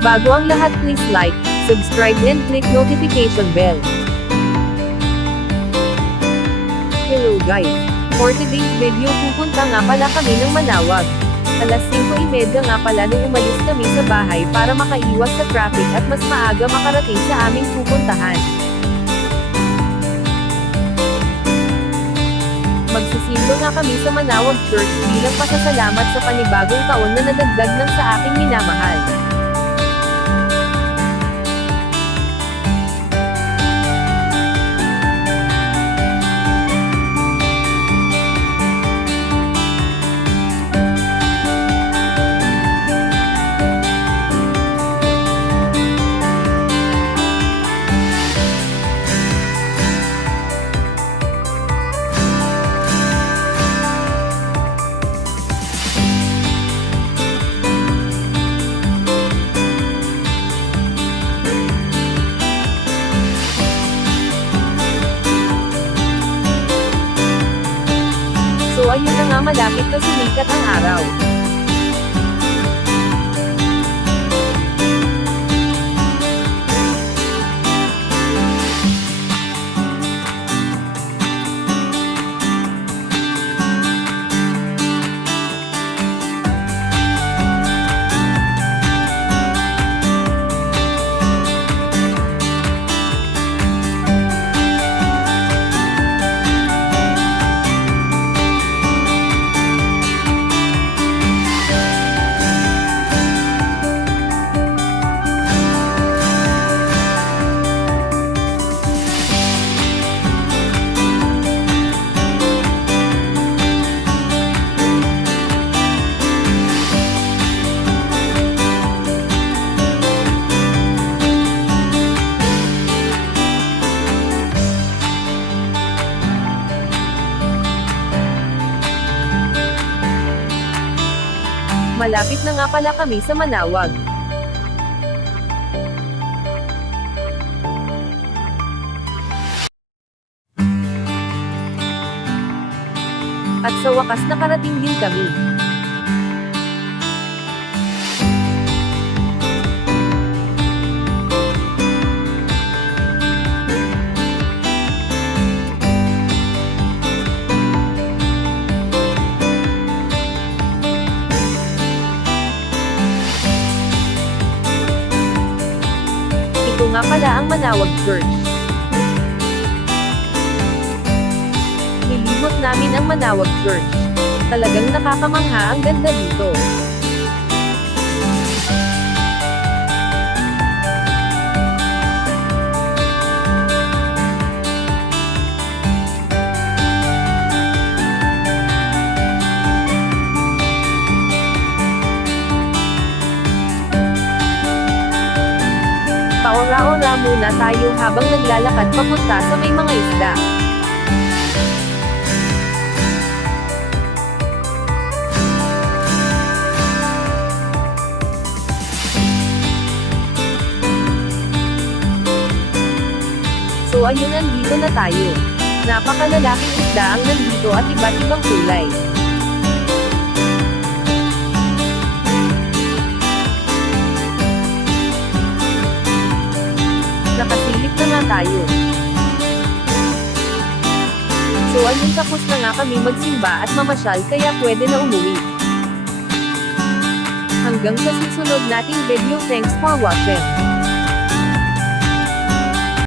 Bago ang lahat, please like, subscribe and click notification bell. Hello guys! For today's video pupunta nga pala kami ng Manaoag. Alas 5:30 nga pala nung umalis kami sa bahay para makaiwas sa traffic at mas maaga makarating sa aming pupuntahan. Magsisindo nga kami sa Manaoag Church bilang pasasalamat sa panibagong taon na nadagdag ng sa aking minamahal. So ayun na nga, malapit na sumikat ang araw. Malapit na nga pala kami sa Manaoag. At sa wakas nakarating din kami. Ito nga pala ang Manaoag Church. Nilibot namin ang Manaoag Church. Talagang nakakamangha ang ganda dito. Paora-ora muna tayo habang naglalakad papunta sa may mga isda. So ayun, nandito na tayo. Napakalalaking isda ang nandito at iba't ibang kulay. Nakasilip na nga tayo. So ayun, tapos na nga kami magsimba at mamasyal kaya pwede na umuwi. Hanggang sa susunod nating video, thanks for watching.